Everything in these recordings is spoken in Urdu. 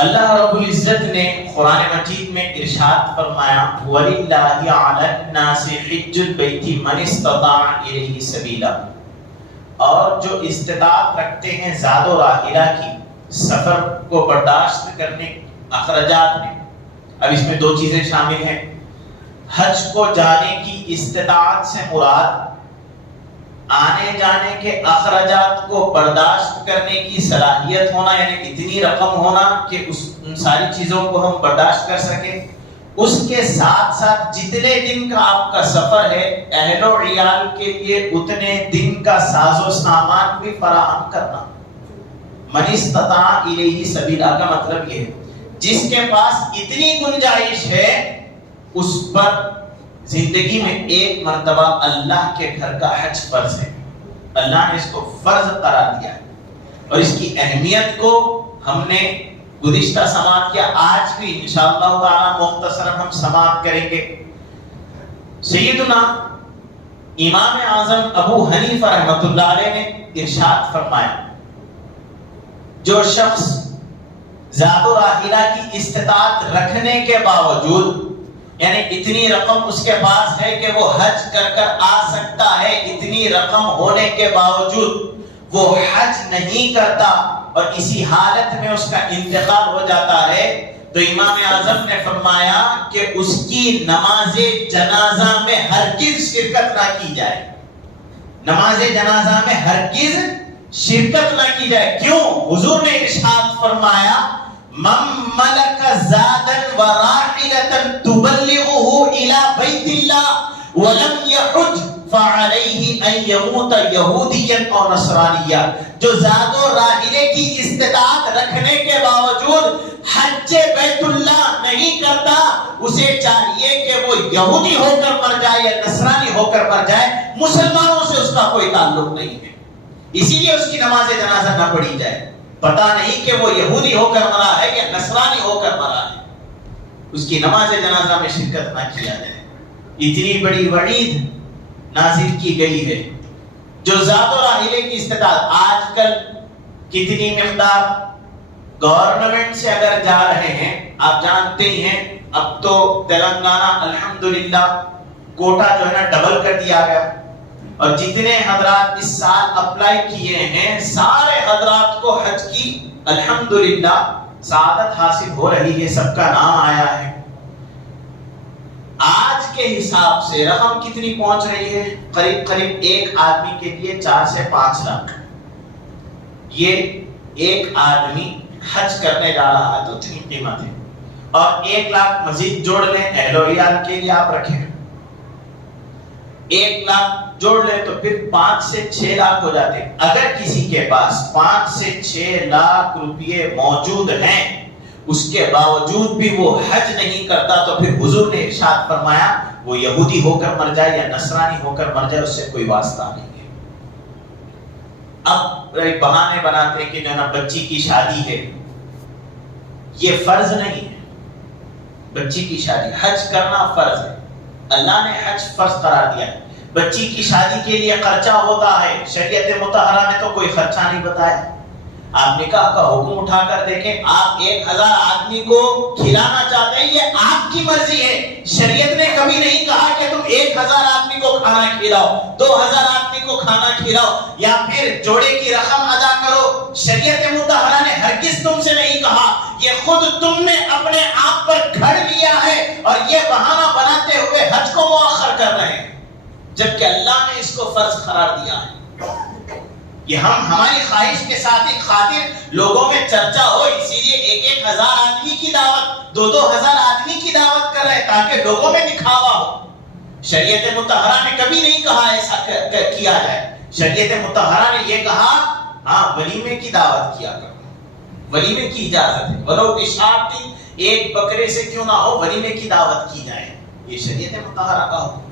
اللہ رب العزت نے قرآن مجید میں ارشاد فرمایا وَلِلَّهِ عَلَى النَّاسِ حِجُّ الْبَيْتِ مَنِ اسْتَطَاعَ إِلَيْهِ سَبِيلًا، اور جو استطاعت رکھتے ہیں زاد و راحلہ کی سفر کو برداشت کرنے اخراجات میں. اب اس میں دو چیزیں شامل ہیں. حج کو جانے کی استطاعت سے مراد آنے جانے کے اخراجات کو برداشت کرنے کی صلاحیت ہونا، یعنی اتنی رقم ہونا کہ ان ساری چیزوں کو ہم برداشت کر سکیں. اس کے ساتھ ساتھ جتنے دن کا آپ کا سفر ہے اہل و عیال کے لیے اتنے دن کا ساز و سامان بھی فراہم کرنا. من استطاع الیہ سبیلا کا مطلب یہ ہے جس کے پاس اتنی گنجائش ہے اس پر زندگی میں ایک مرتبہ اللہ کے گھر کا حج فرض ہے. اللہ نے اس کو فرض قرار دیا ہے اور اس کی اہمیت کو ہم نے گزشتہ سماعت کیا. آج بھی انشاءاللہ تعالی مختصراً ہم سماعت کریں گے. سیدنا امام اعظم ابو حنیفہ رحمۃ اللہ علیہ نے ارشاد فرمایا جو شخص زاد و راحلہ کی استطاعت رکھنے کے باوجود، یعنی اتنی رقم اس کے پاس ہے کہ وہ حج کر آ سکتا ہے، اتنی رقم ہونے کے باوجود وہ حج نہیں کرتا اور اسی حالت میں اس کا انتقال ہو جاتا ہے، تو امام اعظم نے فرمایا کہ اس کی نماز جنازہ میں ہرگز شرکت نہ کی جائے. نماز جنازہ میں ہرگز شرکت نہ کی جائے. کیوں؟ حضور نے ارشاد فرمایا من ملک زادا وراحلة تبلغه الى بیت اللہ ولم یحج فعلیہ ان یموت یہودیا او نصرانیا. جو زاد و راحلے کی استطاعت رکھنے کے باوجود حج بیت اللہ نہیں کرتا، اسے چاہیے کہ وہ یہودی ہو کر مر جائے یا نصرانی ہو کر مر جائے، مسلمانوں سے اس کا کوئی تعلق نہیں ہے. اسی لیے اس کی نماز جنازہ نہ پڑھی جائے. پتہ نہیں کہ وہ یہودی ہو کر مرا ہے یا نصرانی ہو کر مرا ہے، اس کی نماز جنازہ میں شرکت نہ کیا جائے. اتنی بڑی وعید نازل کی گئی ہے. جو ذات و راحلے کی استطاعت، آج کل کتنی مقدار گورنمنٹ سے اگر جا رہے ہیں، آپ جانتے ہی ہیں اب تو تلنگانہ الحمدللہ کوٹا جو ہے نا ڈبل کر دیا گیا، اور جتنے حضرات اس سال اپلائی کیے ہیں سارے حضرات کو حج کی الحمدللہ سعادت حاصل ہو رہی ہے، سب کا نام آیا ہے. آج کے حساب سے رقم کتنی پہنچ رہی ہے؟ قریب ایک آدمی کے لیے 4 سے 5 لاکھ. یہ ایک آدمی حج کرنے جا رہا ہے تو اتنی قیمت ہے، اور 1 لاکھ مزید جوڑ لیں اہل و عیال کے لیے آپ رکھیں، 1 لاکھ جوڑ لیں تو پھر 5 سے 6 لاکھ ہو جاتے. اگر کسی کے پاس 5 سے 6 لاکھ روپے موجود ہیں اس کے باوجود بھی وہ حج نہیں کرتا، تو پھر حضور نے ارشاد فرمایا وہ یہودی ہو کر مر جائے یا نصرانی ہو کر مر جائے، اس سے کوئی واسطہ نہیں ہے. اب بہانے بناتے کہ جو نا بچی کی شادی ہے، یہ فرض نہیں ہے. بچی کی شادی، حج کرنا فرض ہے. اللہ نے حج فرض قرار دیا ہے. بچی کی شادی کے لیے خرچہ ہوتا ہے، شریعت مطہرہ نے تو کوئی خرچہ نہیں بتایا. آپ نکاح کا حکم اٹھا کر دیکھیں، آپ 1000 آدمی کو کھلانا چاہتے ہیں، یہ آپ کی مرضی ہے. شریعت نے کبھی نہیں کہا کہ تم 1000 آدمی کو کھانا کھلاؤ، 2000 آدمی کو کھانا کھلاؤ یا پھر جوڑے کی رقم ادا کرو. شریعت مطہرہ نے ہرگز تم سے نہیں کہا، یہ خود تم نے اپنے آپ پر گھڑ لیا ہے اور یہ بہانہ بناتے ہوئے حج کو مؤخر کر رہے ہیں، جبکہ اللہ نے اس کو فرض قرار دیا ہے. یہ ہم ہماری خواہش کے ساتھ ہی خاطر لوگوں میں چرچا ہو، اسی لیے 1000 آدمی کی دعوت، 2000 آدمی کی دعوت کر رہے ہیں تاکہ لوگوں میں دکھاوا ہو. شریعت مطہرہ نے کبھی نہیں کہا ایسا کیا جائے. شریعت مطہرہ نے یہ کہا ہاں ولیمے کی دعوت کیا کرو، ولیمے کی اجازت ہے، ولو بشارط ایک بکرے سے کیوں نہ ہو ولیمے کی دعوت کی جائے. یہ شریعت مطہرہ کا حکم ہے.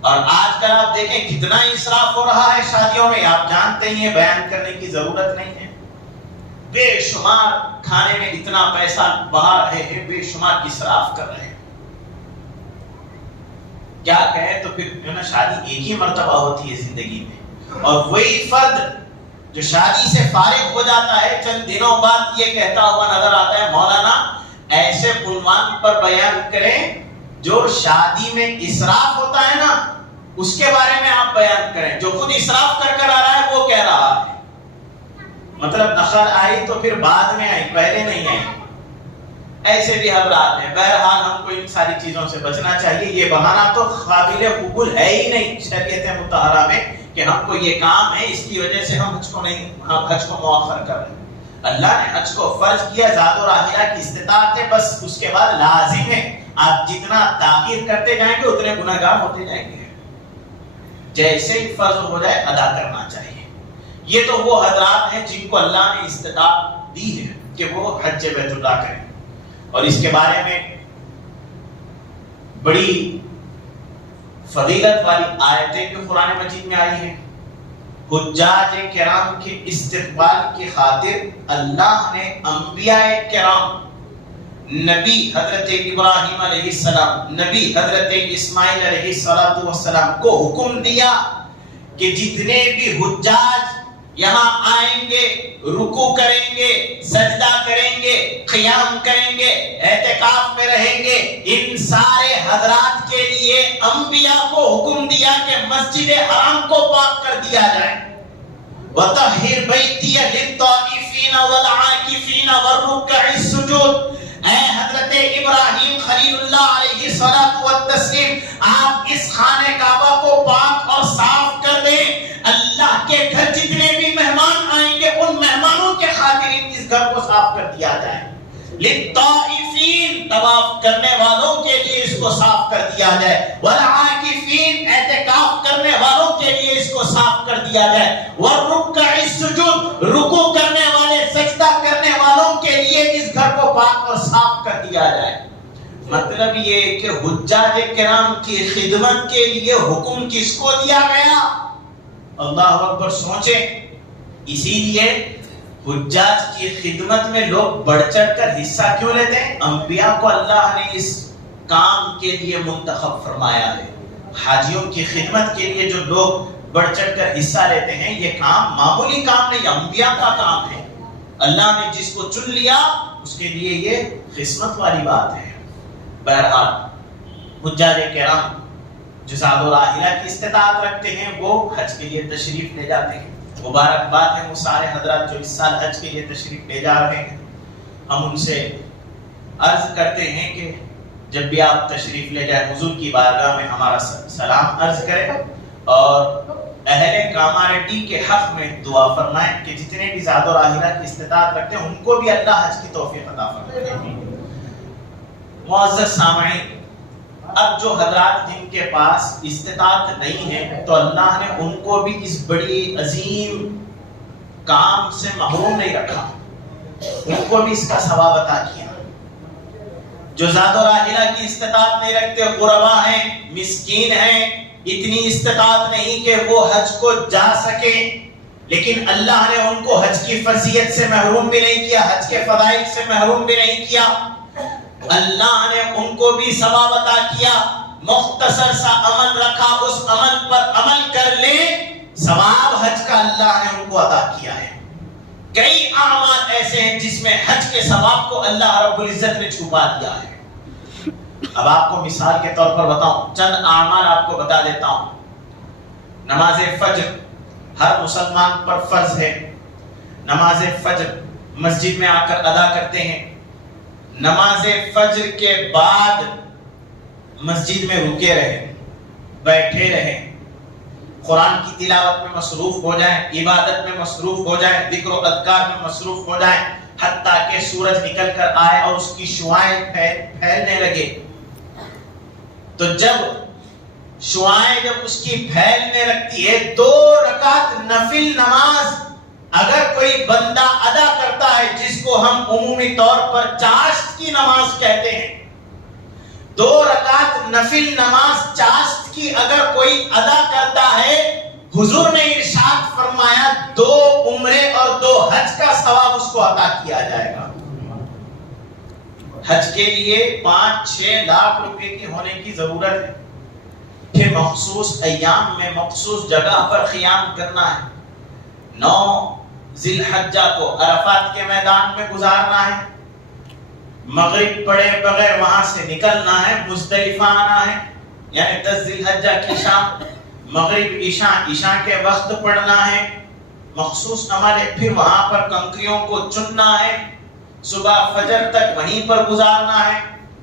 اور آج کل آپ دیکھیں کتنا اسراف ہو رہا ہے شادیوں میں، آپ جانتے ہی ہیں، بیان کرنے کی ضرورت نہیں ہے. بے شمار کھانے میں اتنا پیسہ بہا رہے ہیں، بے شمار اسراف کر رہے ہیں. کیا کہیں تو پھر جو نا شادی ایک ہی مرتبہ ہوتی ہے زندگی میں، اور وہی فرد جو شادی سے فارغ ہو جاتا ہے چند دنوں بعد یہ کہتا ہوا نظر آتا ہے مولانا ایسے عنوان پر بیان کریں جو شادی میں اسراف ہوتا ہے نا اس کے بارے میں آپ بیان کریں، جو خود اسراف کر آ رہا ہے وہ کہہ رہا ہے، مطلب نخل آئی تو پھر بعد میں آئی، پہلے نہیں آئی، ایسے بھی حضرات ہیں۔ بہرحال ہم کو ان ساری چیزوں سے بچنا چاہیے، یہ بہانہ تو قابل قبول ہے ہی نہیں شریعت مطہرہ میں کہ ہم کو یہ کام ہے اس کی وجہ سے ہم حج کو مؤخر کر رہے ہیں۔ اللہ نے حج کو فرض کیا، زاد و راحلہ کی استطاعت ہے، بس اس کے بعد لازم ہے آپ جتنا تاخیر کرتے جائیں گے اتنے گناہگار ہوتے جائیں گے، جیسے ہی فرض ہو جائے ادا کرنا چاہیے۔ یہ تو وہ حضرات ہیں جن کو اللہ نے استطاعت دی ہے کہ وہ حج بیت اللہ کریں، اور اس کے بارے میں بڑی فضیلت والی آیتیں بھی قرآن مجید میں آئی ہیں۔ حجاج کرام کے استقبال کی خاطر اللہ نے انبیاء کرام، نبی حضرت ابراہیم علیہ السلام، نبی حضرت اسماعیل علیہ السلام کو حکم دیا کہ جتنے بھی حجاج یہاں آئیں گے، رکوع کریں گے، سجدہ کریں گے، قیام کریں گے، اعتکاف میں رہیں گے، ان سارے حضرات کے لیے انبیاء کو حکم دیا کہ مسجد حرام کو پاک کر دیا جائے۔ وَطَهِّرْ بَيْتِيَ لِلطَّائِفِينَ وَالْعَاكِفِينَ وَالرُّكَّعِ السُّجُودِ۔ اے حضرت ابراہیم خلیل اللہ علیہ الصلوۃ والتسلیم، آپ اس خانہ کعبہ کو پاک اور صاف کر دیں۔ اللہ کے گھر جتنے بھی مہمان آئیں گے ان مہمانوں کے خاطر اس گھر کو صاف کر دیا جائے۔ للطائفین، طواف کرنے والوں کے لیے اس کو صاف کر دیا جائے، والعاکفین، اعتکاف کرنے والوں کے لیے اس کو صاف کر دیا جائے، والرکع السجود، رکوع کرنے والے، سجدہ کرنے والوں کے لیے اس گھر کو پاک اور صاف کر دیا جائے۔ مطلب یہ کہ حجاج کرام کی خدمت کے لیے حکم کس کو دیا گیا؟ اللہ اکبر، سوچیں۔ اسی لیے حجاج کی خدمت میں لوگ بڑھ چڑھ کر حصہ کیوں لیتے ہیں؟ انبیاء کو اللہ نے اس کام کے لیے منتخب فرمایا ہے۔ حاجیوں کی خدمت کے لیے جو لوگ بڑھ چڑھ کر حصہ لیتے ہیں، یہ کام معمولی کام نہیں، انبیاء کا کام ہے۔ اللہ نے جس کو چن لیا اس کے لیے یہ قسمت والی بات ہے۔ بہرحال حجاج کرام جو زاد و راحلہ کی استطاعت رکھتے ہیں وہ حج کے لیے تشریف لے جاتے ہیں۔ مبارکباد ہے وہ سارے حضرات جو اس سال حج کے لیے تشریف لے جا رہے ہیں۔ ہم ان سے عرض کرتے ہیں کہ جب بھی آپ تشریف لے جائیں حضور کی بارگاہ میں ہمارا سلام عرض کریں، اور اہل کامارٹی کے حق میں دعا فرمائیں کہ جتنے بھی زاد و راحلہ کی استطاعت رکھتے ہیں ان کو بھی اللہ حج کی توفیق عطا فرمائے۔ معزز سامعین، اب جو حضرات جن کے پاس استطاعت نہیں ہے تو اللہ نے ان کو بھی اس بڑی عظیم کام سے محروم نہیں رکھا، ان کو بھی اس کا ثواب عطا کیا۔ جو زاد و راحلہ کی استطاعت نہیں رکھتے، غربا ہیں، مسکین ہیں، اتنی استطاعت نہیں کہ وہ حج کو جا سکیں، لیکن اللہ نے ان کو حج کی فضیلت سے محروم بھی نہیں کیا، حج کے فضائل سے محروم بھی نہیں کیا۔ اللہ نے ان کو بھی ثواب عطا کیا۔ مختصر سا عمل رکھا، اس عمل پر عمل کر لیں، ثواب حج کا اللہ نے ان کو عطا کیا ہے۔ کئی اعمال ایسے ہیں جس میں حج کے ثواب کو اللہ رب العزت نے چھپا دیا ہے۔ اب آپ کو مثال کے طور پر بتاؤں، چند اعمال آپ کو بتا دیتا ہوں۔ نماز فجر ہر مسلمان پر فرض ہے۔ نماز فجر مسجد میں آ کر ادا کرتے ہیں۔ نماز فجر کے بعد مسجد میں رکے رہیں، بیٹھے رہیں، قرآن کی تلاوت میں مصروف ہو جائیں، عبادت میں مصروف ہو جائیں، ذکر و اذکار میں مصروف ہو جائیں، حتیٰ کہ سورج نکل کر آئے اور اس کی شعاعیں پھیلنے لگے۔ تو جب شعاعیں جب اس کی پھیلنے لگتی ہے، 2 رکعت نفل نماز اگر کوئی بندہ ادا کرتا ہے، جس کو ہم عمومی طور پر چاشت کی نماز کہتے ہیں، 2 رکعت نفل نماز چاشت کی اگر کوئی ادا کرتا ہے، حضور نے ارشاد فرمایا 2 عمرے اور 2 حج کا ثواب اس کو عطا کیا جائے گا۔ حج کے لیے 5-6 لاکھ روپے کی ہونے کی ضرورت ہے، پھر مخصوص ایام میں مخصوص جگہ پر قیام کرنا ہے، 9 ذی الحجہ کو عرفات کے میدان میں گزارنا ہے، مغرب پڑے بغیر وہاں سے نکلنا ہے، مزدلفہ آنا ہے، یعنی 10 ذی الحجہ کی شام، مغرب عشاء کے وقت پڑھنا ہے، مخصوص عمل ہے، پھر وہاں پر کنکریوں کو چننا ہے، صبح فجر تک وہیں پر گزارنا ہے،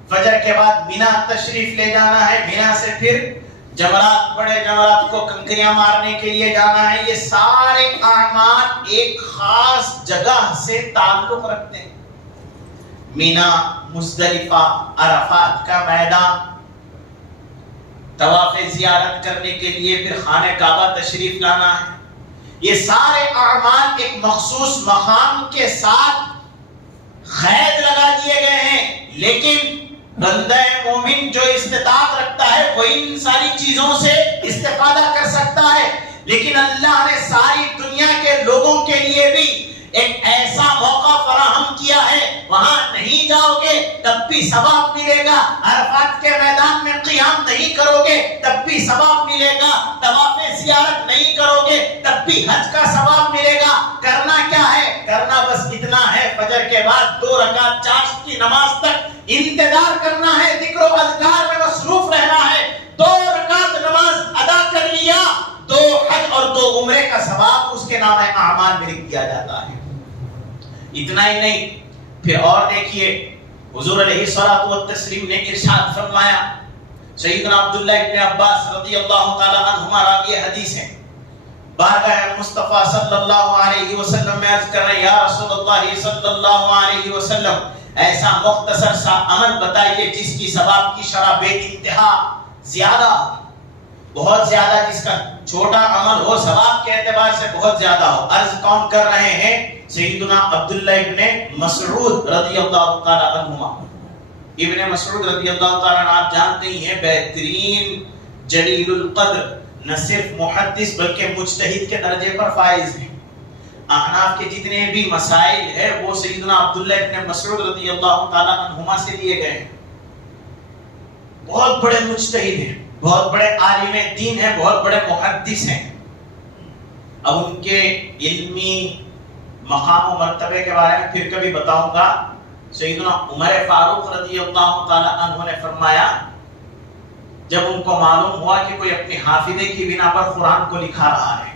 فجر کے بعد مینا تشریف لے جانا ہے، مینا سے پھر جمرات بڑے جمرات کو کنکریاں مارنے کے لیے جانا ہے۔ یہ سارے اعمال ایک خاص جگہ سے تعلق رکھتے ہیں، مینا، مزدلفہ، عرفات کا میدان، طواف زیارت کرنے کے لیے پھر خانہ کعبہ تشریف لانا ہے۔ یہ سارے اعمال ایک مخصوص مقام کے ساتھ قید لگا دیے گئے ہیں، لیکن بندہ مومن جو استطاعت رکھتا ہے وہ ان ساری چیزوں سے استفادہ کر سکتا ہے، لیکن اللہ نے ساری دنیا کے لوگوں کے لیے بھی ایک ایسا موقع فراہم کیا ہے، وہاں نہیں جاؤ گے تب بھی ثواب ملے گا، عرفات کے میدان میں قیام نہیں کرو گے تب بھی ثواب ملے گا، طواف زیارت نہیں کرو گے تب بھی حج کا ثواب ملے گا۔ کرنا کیا ہے؟ کرنا بس اتنا ہے، فجر کے بعد 2 رکعت چاشت کی نماز تک انتظار کرنا ہے، ذکر و اذکار میں مصروف رہنا ہے، 2 رکعت نماز ادا کر لیا، 2 حج اور 2 عمرے کا ثواب اس کے نام اعمال میں لکھ دیا جاتا ہے۔ اتنا ہی نہیں، پھر اور دیکھیے حضور علیہ الصلوۃ والتسلیم نے ارشاد فرمایا، سیدنا عبداللہ ابن عباس رضی اللہ تعالی عنہما راوی حدیث ہیں، بارگاہ مصطفیٰ صلی اللہ علیہ وسلم میں عرض کر رہے ہیں، یا رسول اللہ صلی اللہ علیہ وسلم ایسا مختصر سا عمل بتائیے جس کی ثواب کی شرح بے انتہا زیادہ، بہت زیادہ، جس کا چھوٹا عمل ہو ثواب کے اعتبار سے بہت زیادہ ہو۔ عرض کون کر رہے ہیں؟ سیدنا عبداللہ ابن مسعود رضی اللہ تعالی عنہما۔ ابن مسعود رضی اللہ تعالی عنہ آپ جانتے ہی ہیں، بہترین جلیل القدر، نہ صرف محدث بلکہ مجتہد کے درجے پر فائز ہیں۔ احناف کے جتنے بھی مسائل ہیں وہ سیدنا عبداللہ ابن مسعود رضی اللہ تعالی عنہما سے لیے گئے ہیں۔ بہت بڑے مجتہد ہیں، بہت بڑے عالم دین ہیں، بہت بڑے محدث ہیں۔ اب ان کے علمی مقام و مرتبے کے بارے میں پھر کبھی بتاؤں گا۔ سیدنا عمر فاروق رضی اللہ تعالی عنہ نے فرمایا، جب ان کو معلوم ہوا کہ کوئی اپنی حافظے کی بنا پر قرآن کو لکھا رہا ہے،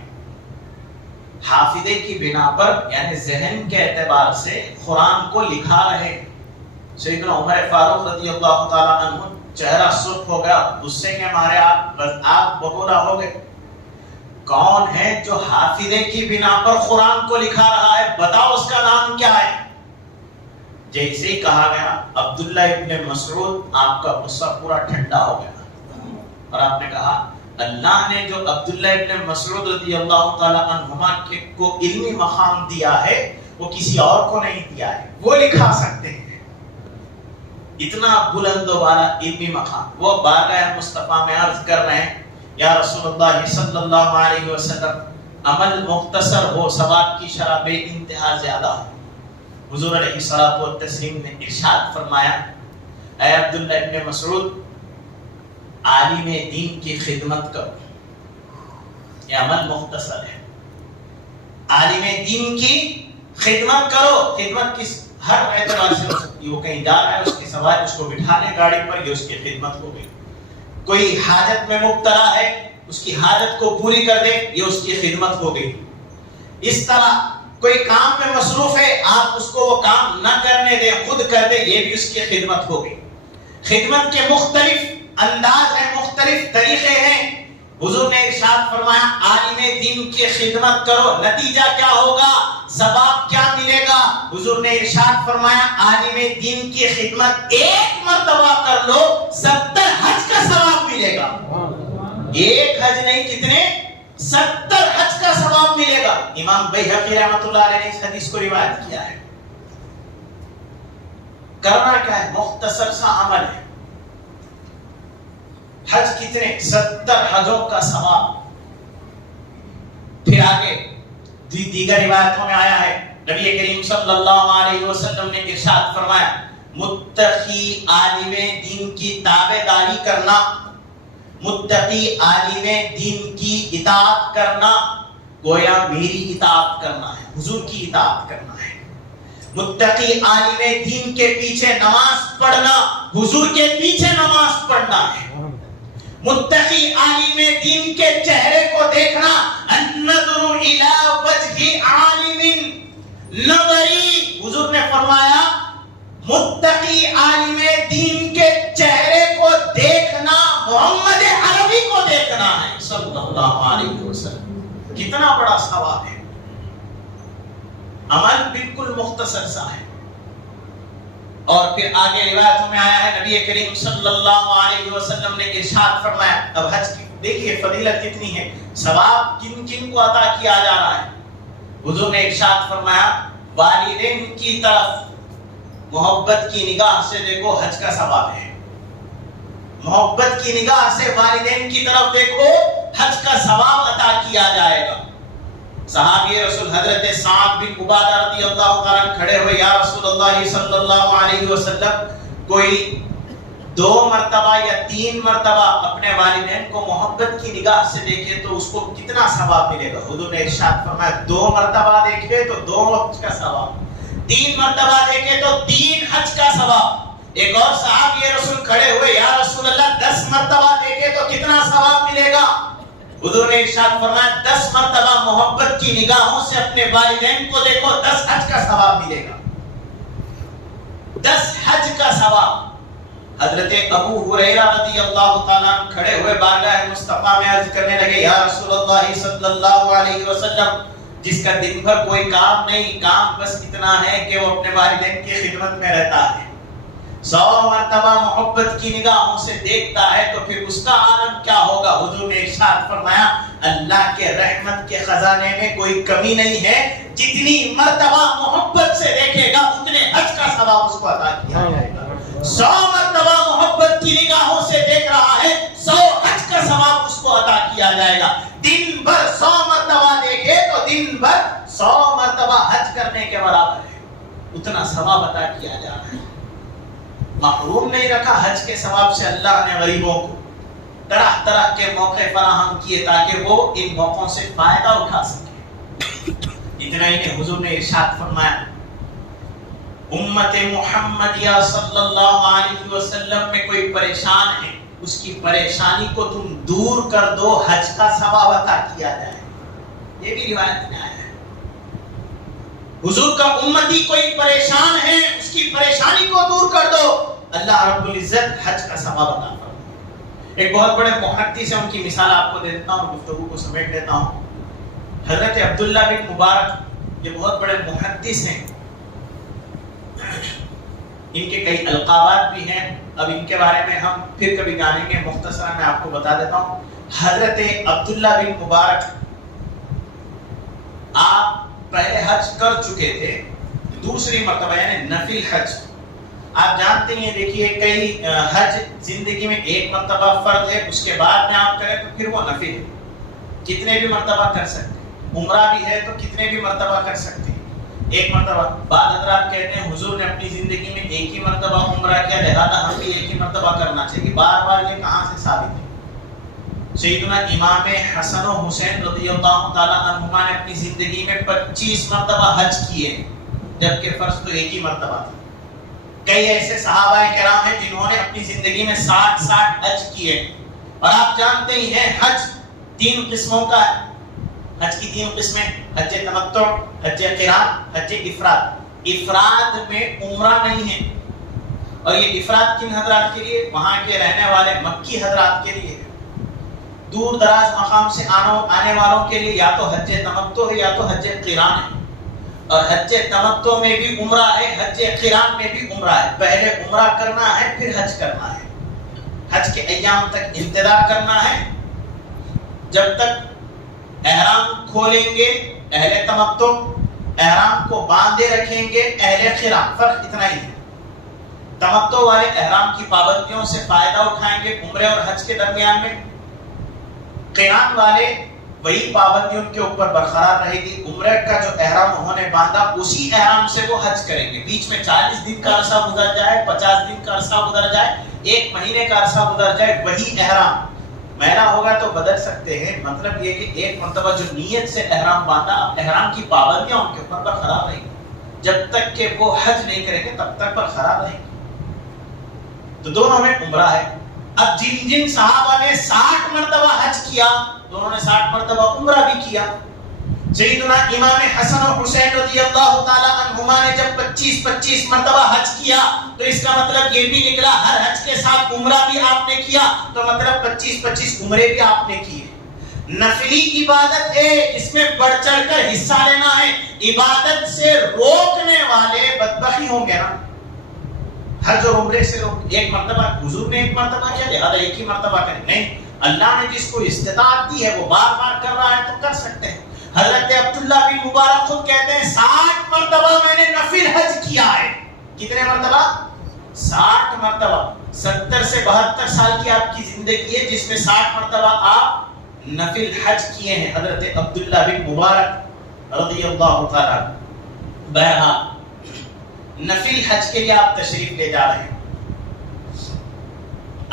حافظے کی بنا پر یعنی ذہن کے اعتبار سے قرآن کو لکھا رہے، سیدنا عمر فاروق رضی اللہ تعالی عنہ چہرہ سرخ ہو گیا، غصے کے مارے آپ بگولا ہو گئے۔ کون ہے جو حافظے کی بنا پر قرآن کو لکھا رہا ہے؟ بتاؤ اس کا نام کیا ہے؟ جیسے ہی کہا گیا عبداللہ ابن مسعود، آپ کا غصہ پورا ٹھنڈا ہو گیا اور آپ نے کہا، اللہ نے جو عبداللہ ابن مسعود رضی اللہ تعالی عنہما کو علمی مقام دیا ہے وہ کسی اور کو نہیں دیا ہے، وہ لکھا سکتے ہیں۔ اتنا بلند و بالا علمی مقام، وہ بارگاہ مصطفیٰ میں عرض کر رہے ہیں، یا رسول اللہ صلی اللہ علیہ وسلم عمل مختصر ہو ثواب کی شرح بے انتہا زیادہ ہو۔ حضور علیہ الصلوۃ والتسلیم نے ارشاد فرمایا، اے عبداللہ ابن مسعود، عالم دین کی خدمت کرو، یہ عمل مختصر ہے، عالم دین کی خدمت کرو۔ خدمت کس ہر اعتبار سے ہو سکتی ہے، وہ کہیں جا رہا ہے اس کی سوائے اس کو بٹھانے گاڑی پر، یہ اس کی خدمت ہو گئی۔ کوئی حاجت میں مبتلا ہے، اس کی حاجت کو پوری کر دے، یہ اس کی خدمت ہو گئی۔ اس طرح کوئی کام میں مصروف ہے، آپ اس کو وہ کام نہ کرنے دیں، خود کر دے، یہ بھی اس کی خدمت ہو گئی۔ خدمت کے مختلف انداز ہیں، مختلف طریقے ہیں۔ حضور نے ارشاد فرمایا، عالم دین کی خدمت کرو، نتیجہ کیا ہوگا، ثواب کیا ملے گا؟ حضور نے ارشاد فرمایا، عالم دین کی خدمت 1 مرتبہ کر لو، 70 حج کا ثواب ملے گا۔ 1 حج نہیں، کتنے؟ 70 حج کا ثواب ملے گا۔ امام بیہقی رحمۃ اللہ علیہ نے اس حدیث کو روایت کیا ہے۔ کرنا کیا ہے؟ مختصر سا عمل ہے۔ حج کتنے؟ 70 حجوں کا ثواب۔ پھر آگے دیگر روایتوں میں آیا ہے، نبی کریم صلی اللہ علیہ وسلم نے ارشاد فرمایا، متقی عالم دین کی تابعداری کرنا، متقی عالم دین کی اطاعت کرنا، گویا میری اطاعت کرنا ہے، حضور کی اطاعت کرنا ہے۔ متقی عالم دین کے پیچھے نماز پڑھنا حضور کے پیچھے نماز پڑھنا ہے۔ متقی عالم دین کے چہرے کو دیکھنا، النظر الی وجہ عالم نظری، حضور نے فرمایا متقی عالم دین کے چہرے کو دیکھنا محمد عربی کو دیکھنا ہے صلی اللہ علیہ وسلم۔ کتنا بڑا ثواب ہے۔ عمل بالکل مختصر سا ہے، اور پھر آگے روایتوں میں آیا ہے نبی کریم صلی اللہ علیہ وسلم نے ارشاد فرمایا، اب حج کی دیکھیے فضیلت کتنی ہے، ثواب کن کن کو عطا کیا جا رہا ہے۔ حضور نے ارشاد فرمایا والدین کی طرف محبت کی نگاہ سے دیکھو، حج کا ثواب ہے۔ محبت کی نگاہ سے والدین کی طرف دیکھو، حج کا ثواب عطا کیا جائے گا۔ صحابی رسول حضرت سعد بن عبادہ رضی اللہ تعالیٰ کھڑے ہوئے، یا رسول اللہ صلی اللہ علیہ وسلم، کوئی 2 مرتبہ یا 3 مرتبہ اپنے والدین کو محبت کی نگاہ سے دیکھے تو اس کو کتنا ثواب ملے گا؟ حضور نے ارشاد فرمایا 2 مرتبہ دیکھے تو 2 حج کا ثواب، 3 مرتبہ دیکھے تو 3 حج کا ثواب۔ ایک اور صحابی رسول کھڑے ہوئے، یا رسول اللہ 10 مرتبہ دیکھے تو کتنا ثواب ملے گا؟ حضور نے ارشاد فرمایا 10 مرتبہ محبت کی نگاہوں سے اپنے والدین کو دیکھو، 10 حج کا ثواب ملے گا، 10 حج کا ثواب۔ حضرت ابو ہریرہ رضی اللہ تعالیٰ کھڑے ہوئے بارگاہ مصطفیٰ میں عرض کرنے لگے، یا رسول اللہ صلی اللہ علیہ وسلم، جس کا دن بھر کوئی کام نہیں، کام بس اتنا ہے کہ وہ اپنے والدین کی خدمت میں رہتا ہے، 100 مرتبہ محبت کی نگاہوں سے دیکھتا ہے تو پھر اس کا عالم کیا ہوگا؟ حضور نے ارشاد فرمایا اللہ کے رحمت کے خزانے میں کوئی کمی نہیں ہے، جتنی مرتبہ محبت سے دیکھے گا اتنے حج کا ثواب اس کو عطا کیا جائے گا۔ 100 مرتبہ محبت کی نگاہوں سے دیکھ رہا ہے، 100 حج کا ثواب اس کو عطا کیا جائے گا۔ دن بھر 100 مرتبہ دیکھے تو دن بھر 100 مرتبہ حج کرنے کے برابر ہے، اتنا ثواب عطا کیا جا رہا ہے۔ محروم نہیں رکھا حج کے ثواب سے اللہ نے غریبوں کو، طرح طرح کے موقع فراہم کیے تاکہ وہ ان موقعوں سے فائدہ اٹھا سکے۔ اتنا ہی نہیں، حضور نے ارشاد فرمایا امت محمدیہ صلی اللہ علیہ وسلم میں کوئی پریشان ہے، اس کی پریشانی کو تم دور کر دو، حج کا ثواب عطا کیا جائے۔ یہ بھی روایت میں آیا ہے، حضور کا امتی کوئی پریشان ہے، اس کی پریشانی کو دور کر دو، اللہ رب العزت حج کا ثواب عطا فرمائے۔ ایک بہت بڑے محدث ہیں، ان کی مثال آپ کو دیتا ہوں، گفتگو کو سمیٹ دیتا ہوں۔ حضرت عبداللہ بن مبارک، یہ بہت بڑے محدث ہیں، ان کے کئی القابات بھی ہیں، اب ان کے بارے میں ہم پھر کبھی جانیں گے، مختصراً میں آپ کو بتا دیتا ہوں۔ حضرت عبداللہ بن مبارک آپ پہلے حج کر چکے تھے، دوسری مرتبہ یعنی نفل حج، آپ جانتے ہیں، دیکھیے کئی حج زندگی میں ایک مرتبہ فرض ہے، اس کے بعد میں آپ کریں تو پھر وہ نفل ہے، کتنے بھی مرتبہ کر سکتے ہیں۔ عمرہ بھی ہے تو کتنے بھی مرتبہ کر سکتے ہیں، ایک مرتبہ۔ بعض حضرات کہتے ہیں حضور نے اپنی زندگی میں ایک ہی مرتبہ عمرہ کیا، لہذا ہم بھی ایک ہی مرتبہ کرنا چاہیے، بار بار یہ کہاں سے ثابت ہے؟ سیدنا امام حسن و حسین رضی اللہ تعالیٰ عنہما نے اپنی زندگی میں 25 مرتبہ حج کیے، جبکہ فرض تو ایک ہی مرتبہ تھا۔ کئی ایسے صحابہ کرام ہیں جنہوں نے اپنی زندگی میں 60 حج کیے، اور آپ جانتے ہی ہیں حج 3 قسموں کا ہے، حج کی 3 قسمیں، حج تمتع، حج قران، حج افراد۔ افراد میں عمرہ نہیں ہے، اور یہ افراد کن حضرات کے لیے؟ وہاں کے رہنے والے مکی حضرات کے لیے، دور دراز مقام سے آنے والوں کے لیے یا تو حج تمتع ہے یا تو حج قران ہے، اور حج تمتع میں بھی عمرہ ہے، حج قران میں بھی عمرہ ہے۔ پہلے عمرہ کرنا ہے پھر حج کرنا ہے، حج کے ایام تک انتظار کرنا ہے، جب تک احرام کھولیں گے اہل تمتع، احرام کو باندھے رکھیں گے اہل قران، فرق اتنا ہی ہے۔ تمتع والے احرام کی پابندیوں سے فائدہ اٹھائیں گے عمرے اور حج کے درمیان میں، قران والے وہی پابندیوں کے اوپر برقرار رہے گی، عمرے کا جو احرام انہوں نے باندھا اسی احرام سے وہ حج کریں گے۔ بیچ میں 40 دن کا عرصہ گزر جائے، 50 دن کا عرصہ گزر جائے، 1 مہینے کا عرصہ گزر جائے، وہی احرام میلا ہوگا تو بدل سکتے ہیں، مطلب یہ کہ ایک مرتبہ جو نیت سے احرام باندھا، اب احرام کی پابندیاں ان کے اوپر برقرار رہیں گی، جب تک کہ وہ حج نہیں کریں گے تب تک برقرار رہیں گی۔ تو دونوں میں عمرہ ہے۔ اب جن جن صحابہ نے 60 مرتبہ حج کیا تو انہوں نے 60 مرتبہ عمرہ بھی کیا۔ سیدنا امام حسن و حسین رضی اللہ تعالی عنہما نے جب 25 مرتبہ حج کیا تو اس کا مطلب یہ بھی نکلا ہر حج کے ساتھ عمرہ بھی آپ نے کیا، تو مطلب 25 عمرے بھی آپ نے کیے۔ نفلی عبادت ہے، اس میں بڑھ چڑھ کر حصہ لینا ہے، عبادت سے روکنے والے بدبخی ہوں گے نا۔ حج اور عمرے سے ایک مرتبہ حضور نے ایک مرتبہ کیا لہذا ایک ہی مرتبہ کریں، نہیں، اللہ نے جس کو استطاعت دی ہے وہ بار بار کر رہا ہے تو کر سکتے ہیں۔ حضرت عبداللہ بن مبارک خود کہتے ہیں 60 مرتبہ میں نے نفل حج کیا ہے۔ کتنے مرتبہ؟ 60 مرتبہ۔ 70 سے 72 سال کی آپ کی زندگی ہے جس میں 60 مرتبہ آپ نفل حج کیے ہیں، حضرت عبداللہ بن مبارک رضی اللہ تعالیٰ۔ بہرحال نفل حج کے لیے آپ تشریف لے جا رہے ہیں،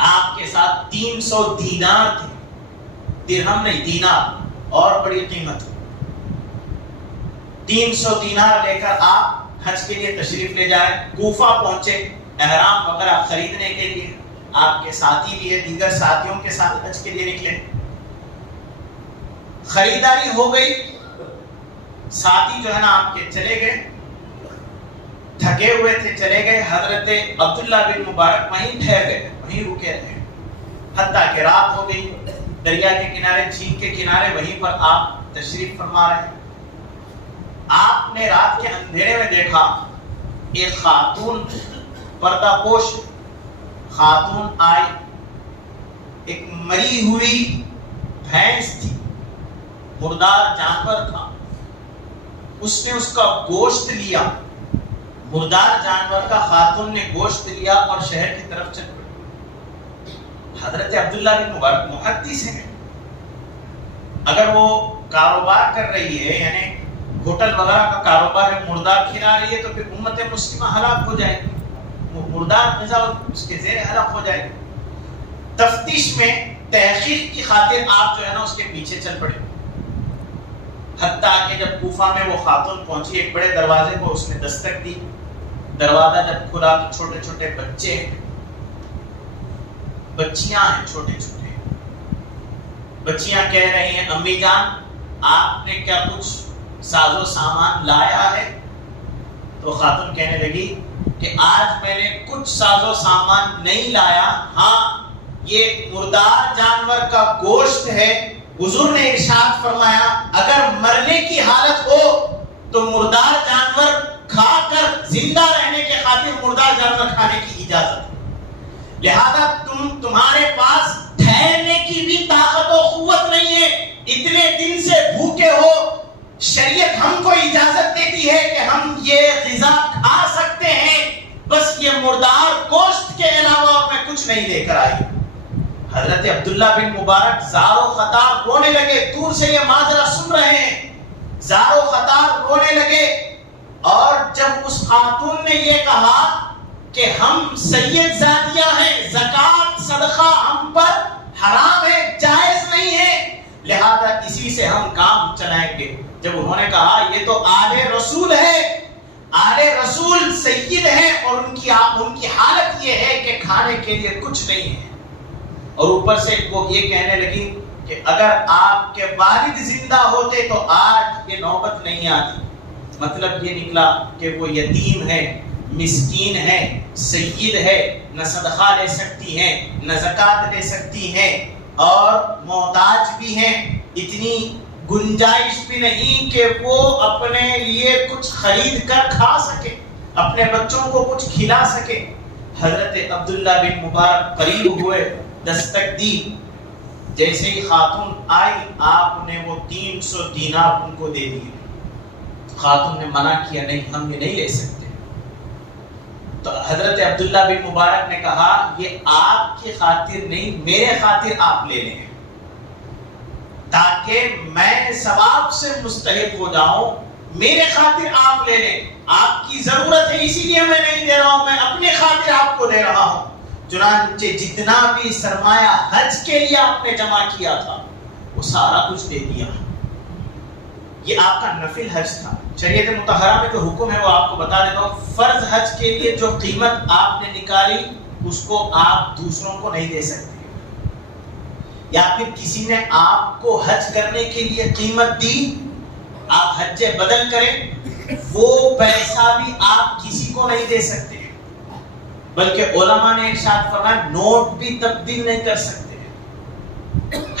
آپ کے ساتھ 300 دینار تھے، درہم نہیں دینار، اور بڑی قیمت۔ 300 دینار لے کر آپ حج کے لیے تشریف لے جائیں، کوفہ پہنچے احرام وغیرہ خریدنے کے لیے، آپ کے ساتھی بھی ہے، دیگر ساتھیوں کے ساتھ حج کے لیے نکلے، خریداری ہو گئی، ساتھی جو ہے نا آپ کے چلے گئے، تھکے ہوئے تھے چلے گئے، حضرت عبداللہ بن مبارک وہیں ٹھہر گئے، وہیں رکے رہے، حتیٰ کہ رات ہو گئی، دریا کے کنارے، جھیل کے کنارے، وہیں پر آپ تشریف فرما رہے ہیں۔ آپ نے رات کے اندھیرے میں دیکھا ایک خاتون، پردہ پوش خاتون آئی، ایک مری ہوئی بھینس تھی، مردار جانور تھا، اس نے اس کا گوشت لیا، مردار جانور کا خاتون نے گوشت لیا اور شہر کی طرف چل پڑی۔ حضرت عبداللہ بن مبارک محدث ہیں، اگر وہ کاروبار کر رہی ہے، یعنی ہوٹل وغیرہ کا کاروبار ہے، مردار کھلا رہی ہے، تو پھر امت مسلمہ ہلاک ہو جائے گی، مردار غذا اس کے زیر ہلاک ہو جائے گی۔ تفتیش میں تحقیق کی خاطر آپ جو ہے نا اس کے پیچھے چل پڑے، حتیٰ کہ جب کوفہ میں وہ خاتون پہنچی، ایک بڑے دروازے کو اس نے دستک دی، دروازہ جب کھلا تو چھوٹے چھوٹے بچے ہیں، بچیاں ہیں، چھوٹے چھوٹے بچیاں کہہ رہی ہیں امی جان آپ نے کیا کچھ ساز و سامان لایا ہے؟ تو خاتون کہنے لگی کہ آج میں نے کچھ ساز و سامان نہیں لایا، ہاں یہ مردار جانور کا گوشت ہے، حضور نے ارشاد فرمایا اگر مرنے کی حالت ہو تو مردار جانور کھا کر زندہ رہنے کے خاطر مردار جانور کھانے کی اجازت ہے، لہذا تمہارے پاس ٹھہرنے کی بھی طاقت و قوت نہیں ہے، اتنے دن سے بھوکے ہو، شریعت ہم کو اجازت دیتی ہے کہ ہم یہ غذا کھا سکتے ہیں، بس یہ مردار گوشت کے علاوہ اور میں کچھ نہیں لے کر آئی۔ حضرت عبداللہ بن مبارک زار و خطار رونے لگے، دور سے یہ ماجرا سن رہے ہیں، زار و خطار رونے لگے، اور جب اس خاتون نے یہ کہا کہ ہم سید زادیاں ہیں، زکوٰۃ صدقہ ہم پر حرام ہے، جائز نہیں ہے، لہذا اسی سے ہم کام چلائیں گے، جب انہوں نے کہا یہ تو آل رسول ہے، آل رسول سید ہیں، اور ان کی حالت یہ ہے کہ کھانے کے لیے کچھ نہیں ہے، اور اوپر سے وہ یہ کہنے لگی کہ اگر آپ کے والد زندہ ہوتے تو آج یہ نوبت نہیں آتی، مطلب یہ نکلا کہ وہ یتیم ہے، مسکین ہے، سید ہے، نہ صدقہ لے سکتی ہیں، نہ زکوٰۃ لے سکتی ہیں، اور محتاج بھی ہیں، اتنی گنجائش بھی نہیں کہ وہ اپنے لیے کچھ خرید کر کھا سکے، اپنے بچوں کو کچھ کھلا سکے۔ حضرت عبداللہ بن مبارک قریب ہوئے، دستک دی، جیسے ہی خاتون آئی آپ نے وہ 300 دینار ان کو دے دیے۔ خاتون نے منع کیا نہیں ہم یہ نہیں لے سکتے، تو حضرت عبداللہ بن مبارک نے کہا یہ آپ کی خاطر نہیں میرے خاطر آپ لے لیں تاکہ میں ثواب سے مستحق ہو جاؤں، میرے خاطر آپ لے لیں، آپ کی ضرورت ہے اسی لیے میں نہیں دے رہا ہوں، میں اپنے خاطر آپ کو دے رہا ہوں۔ چنانچہ جتنا بھی سرمایہ حج کے لیے آپ نے جمع کیا تھا وہ سارا کچھ دے دیا. یہ آپ کا نفل حج تھا. شریعت مطہرہ میں جو حکم ہے وہ آپ کو بتا دیتا ہوں. فرض حج کے لیے جو قیمت آپ نے نکالی اس کو آپ دوسروں کو نہیں دے سکتے، یا پھر کسی نے آپ کو حج کرنے کے لیے قیمت دی، آپ حج بدل کریں، وہ پیسہ بھی آپ کسی کو نہیں دے سکتے. بلکہ علماء نے ارشاد فرمایا نوٹ بھی تبدیل نہیں کر سکتے.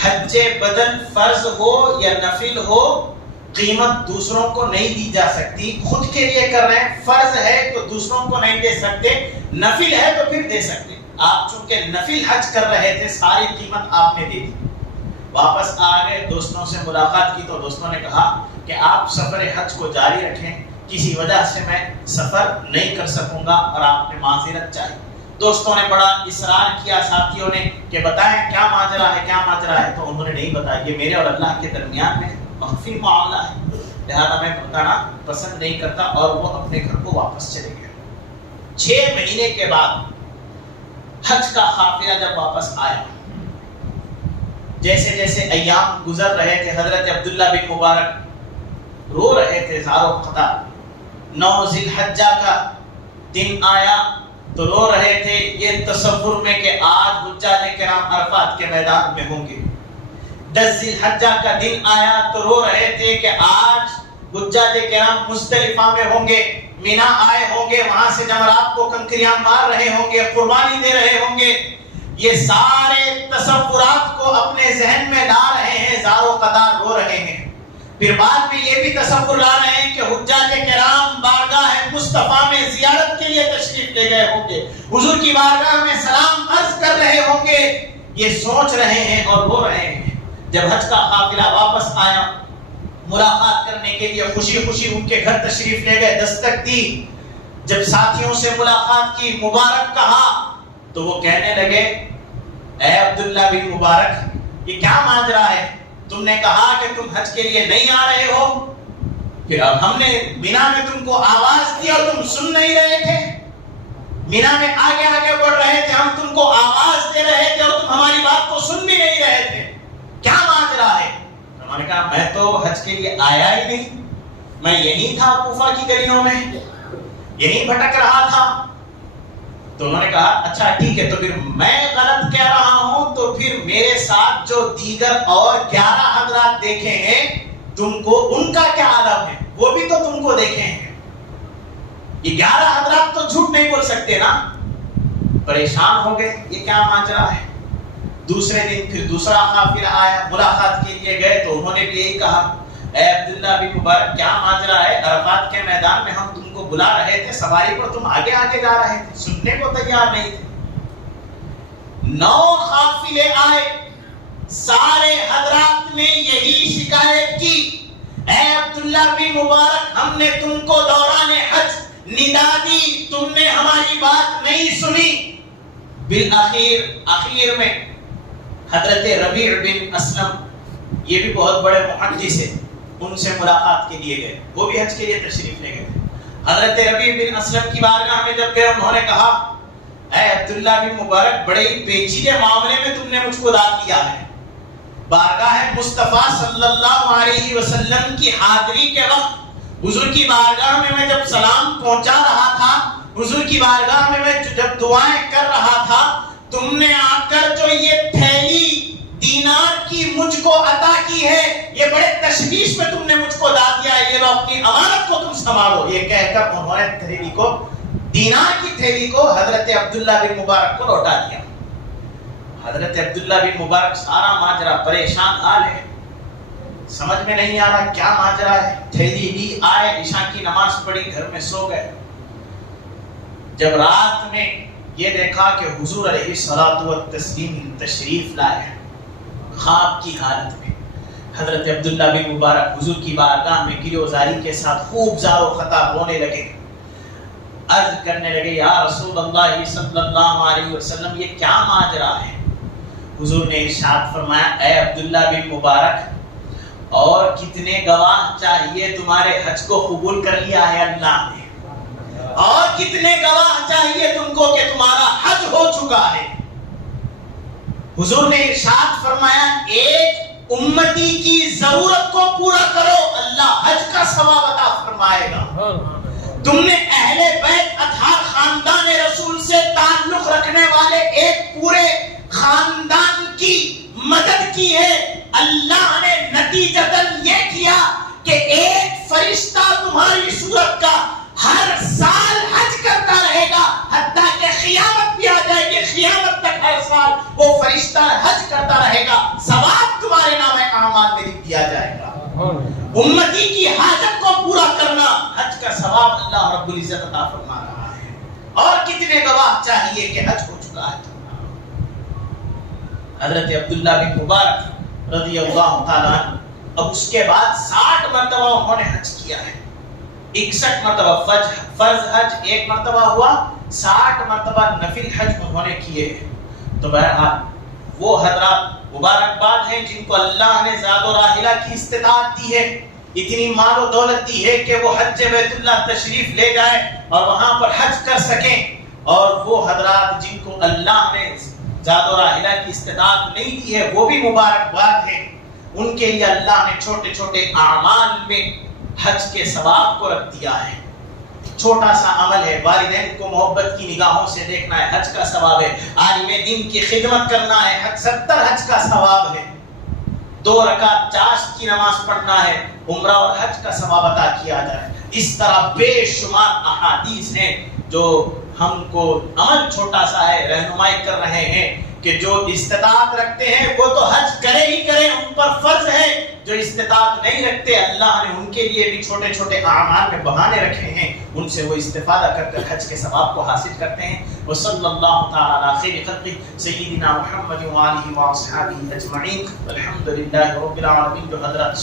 حج بدل فرض ہو یا نفل ہو، قیمت دوسروں کو نہیں دی جا سکتی. خود کے لیے کر رہے ہیں، فرض ہے تو دوسروں کو نہیں دے سکتے، نفل ہے تو پھر دے سکتے. آپ چونکہ نفل حج کر رہے تھے، ساری قیمت آپ نے دے دی. واپس آ گئے، دوستوں سے ملاقات کی تو دوستوں نے کہا کہ آپ سفر حج کو جاری رکھیں، کسی وجہ سے میں سفر نہیں کر سکوں گا اور آپ نے معذرت چاہی. دوستوں نے بڑا اصرار کیا ساتھیوں نے کہ بتائیں کیا ماجرا ہے، کیا ماجرا ہے. تو انہوں نے نہیں بتایا. یہ میرے اور اللہ کے درمیان میں مخفی معاملہ ہے، لہذا میں بتانا پسند نہیں کرتا. اور وہ اپنے گھر کو واپس چلے گئے. 6 مہینے کے بعد حج کا قافلہ جب واپس آیا، جیسے جیسے ایام گزر رہے تھے، حضرت عبداللہ بن مبارک رو رہے تھے زارو قطار. 9 ذی الحجہ کا دن آیا تو رو رہے تھے، یہ تصور میں کہ آج حجاج کرام عرفات کے میدان میں ہوں گے. 10 ذی الحجہ کا دن آیا تو رو رہے تھے کہ آج حجاج کرام مزدلفہ میں ہوں گے، مینا آئے ہوں گے، وہاں سے جمرات کو کنکریاں مار رہے ہوں گے، قربانی دے رہے ہوں گے. یہ سارے تصورات کو اپنے ذہن میں لا رہے ہیں، زارو قطار رو رہے ہیں. پھر بعد میں یہ بھی تصور لا رہے ہیں کہ حجاج کرام بارگاہ مصطفیٰ میں زیارت کے لیے تشریف لے گئے ہوں گے، حضور کی بارگاہ میں سلام عرض کر رہے ہوں گے. یہ سوچ رہے ہیں اور رو رہے ہیں. جب حج کا قافلہ واپس آیا، ملاقات کرنے کے لیے خوشی خوشی ان کے گھر تشریف لے گئے، دستک دی. جب ساتھیوں سے ملاقات کی، مبارک کہا، تو وہ کہنے لگے اے عبداللہ بن مبارک، یہ کیا ماجرا ہے؟ تم نے کہا کہ تم حج کے لیے نہیں آ رہے ہو، پھر اب ہم نے مینا میں تم کو آواز دی اور تم سن نہیں رہے تھے. مینا میں آگے آگے بڑھ رہے تھے، ہم تم کو آواز دے رہے تھے اور تم ہماری بات کو سن بھی نہیں رہے تھے. کیا ماجرا ہے؟ انہوں نے کہا میں تو حج کے لیے آیا ہی نہیں، میں یہیں تھا کوفہ کی گلیوں میں، یہیں بھٹک رہا تھا. تو انہوں نے کہا اچھا ٹھیک ہے، تو پھر میں غلط کہہ رہا ہوں تو پھر میرے ساتھ جو دیگر اور 11 حضرات دیکھے ہیں تم کو ان کا کیا عالم ہے؟ وہ بھی تو تم کو دیکھے ہیں. یہ 11 حضرات تو جھوٹ نہیں بول سکتے نا. پریشان ہو گئے، یہ کیا ماجرا ہے. دوسرے دن پھر دوسرا قافلہ آیا، ملاقات کے لیے گئے تو انہوں نے بھی یہی کہا اے عبداللہ بن مبارک کیا ماجرا ہے؟ عرفات کے میدان میں ہم تم کو بلا رہے تھے، سواری پر تم آگے آگے جا رہے تھے، سننے کو تیار نہیں تھے. 9 قافلے آئے، سارے حضرات نے یہی شکایت کی اے عبداللہ بن مبارک ہم نے تم کو دوران حج ندا دی، تم نے ہماری بات نہیں سنی. بالآخر میں حضرت ربیع بن اسلم، یہ بھی بہت بڑے محدث ہیں، ان سے ملاقات کے لیے گئے، وہ بھی حج کے لیے تشریف لے گئے. حضرت ربیع بن اسلم کی بارگاہ میں جب گئے، انہوں نے کہا اے عبداللہ بن مبارک بڑے پیچیدے معاملے میں تم نے مجھ کو دعوت کیا ہے. بارگاہ مصطفیٰ صلی اللہ علیہ وسلم کی حاضری کے وقت حضور کی بارگاہ میں میں جب سلام پہنچا رہا تھا، حضور کی بارگاہ میں جب دعائیں کر رہا تھا، تم نے آ کر جو یہ تھیلی دینار کی مجھ کو عطا کی ہے، یہ بڑے تشویش میں تم نے مجھ کو داد دیا ہے، یہ لو اپنی امانت کو تم سنبھالو. یہ کہہ کر انہوں نے تھیلی کو، دینار کی تھیلی کو حضرت عبداللہ بن مبارک کو لوٹا دیا. حضرت عبداللہ بن مبارک سارا ماجرا پریشان حال ہے، سمجھ میں نہیں آ رہا کیا ماجرا ہے. تھیلی لی، آئے، عشاء کی نماز پڑھی، گھر میں سو گئے. جب رات میں یہ دیکھا کہ حضور علیہ الصلوۃ والتسلیم تشریف لائے خواب کی حالت میں، حضرت عبداللہ بن مبارک حضور کی بارگاہ میں گریوزاری کے ساتھ خوب زار و خطا رونے لگے، عرض کرنے لگے یا رسول اللہ صلی اللہ علیہ وسلم یہ کیا ماجرا ہے؟ حضور نے ارشاد فرمایا اے عبداللہ بن مبارک اور کتنے گواہ چاہیے تمہارے حج کو قبول کر لیا ہے اللہ نے، اور کتنے گواہ چاہیے تم کو کہ تمہارا حج ہو چکا چکا ہے. حضور نے ارشاد فرمایا ایک امتی کی ضرورت کو پورا کرو اللہ حج کا ثواب عطا فرمائے گا. تم نے اہل بیت اطہار خاندان رسول سے تعلق رکھنے والے ایک پورے خاندان کی مدد کی ہے. اللہ نے نتیجتاً یہ کیا کہ ایک فرشتہ تمہاری صورت کا ہر سال حج کرتا رہے گا حتیٰ کہ قیامت بھی آ جائے گی. قیامت تک ہر سال وہ فرشتہ حج کرتا رہے گا. ثواب تمہارے نام اعمال میں لکھ دیا جائے گا. امتی کی حاجت کو پورا کرنا حج کا ثواب اللہ رب العزت عطا فرما رہا ہے. اور کتنے گواہ چاہیے کہ حج ہو چکا ہے. حضرت عبداللہ بن مبارک رضی اللہ تعالیٰ عنہ اب اس کے بعد 60 مرتبہ انہوں نے حج کیا ہے. 61 مرتبہ فرض حج ایک مرتبہ ہوا, 60 مرتبہ نفل حج انہوں نے کیے ہیں. تو بہرحال وہ حضرات مبارکباد ہیں جن کو اللہ نے زاد و راحلہ کی استطاعت دی ہے, اتنی مال و دولت دی ہے کہ وہ حج بیت اللہ تشریف لے جائیں اور وہاں پر حج کر سکیں. اور وہ حضرات جن کو اللہ نے زاد و راحلہ کی استطاعت نہیں دی ہے وہ بھی مبارکباد ہیں. ان کے لیے اللہ نے چھوٹے چھوٹے اعمال میں حج کے ثواب کو رکھ دیا ہے. چھوٹا سا عمل ہے, والدین کو محبت کی نگاہوں سے دیکھنا ہے, حج کا ثواب ہے. عالم دین کی خدمت کرنا ہے, حج 70 حج کا ثواب ہے. 2 رکعت چاشت کی نماز پڑھنا ہے, عمرہ اور حج کا ثواب عطا کیا جائے. اس طرح بے شمار احادیث ہیں جو ہم کو عمل چھوٹا سا ہے رہنمائی کر رہے ہیں کہ جو استطاعت رکھتے ہیں وہ تو حج کرے ہی کریں, ان پر فرض ہے. جو استطاعت نہیں رکھتے اللہ نے ان کے لیے بھی چھوٹے چھوٹے اعمال میں بہانے رکھے ہیں, ان سے وہ استفادہ کر کر حج کے ثواب کو حاصل کرتے ہیں. وصلی اللہ تعالی علی خیر خلقہ سیدنا محمد و آلہ و اصحابہ اجمعین. الحمدللہ رب العالمین. جو حضرات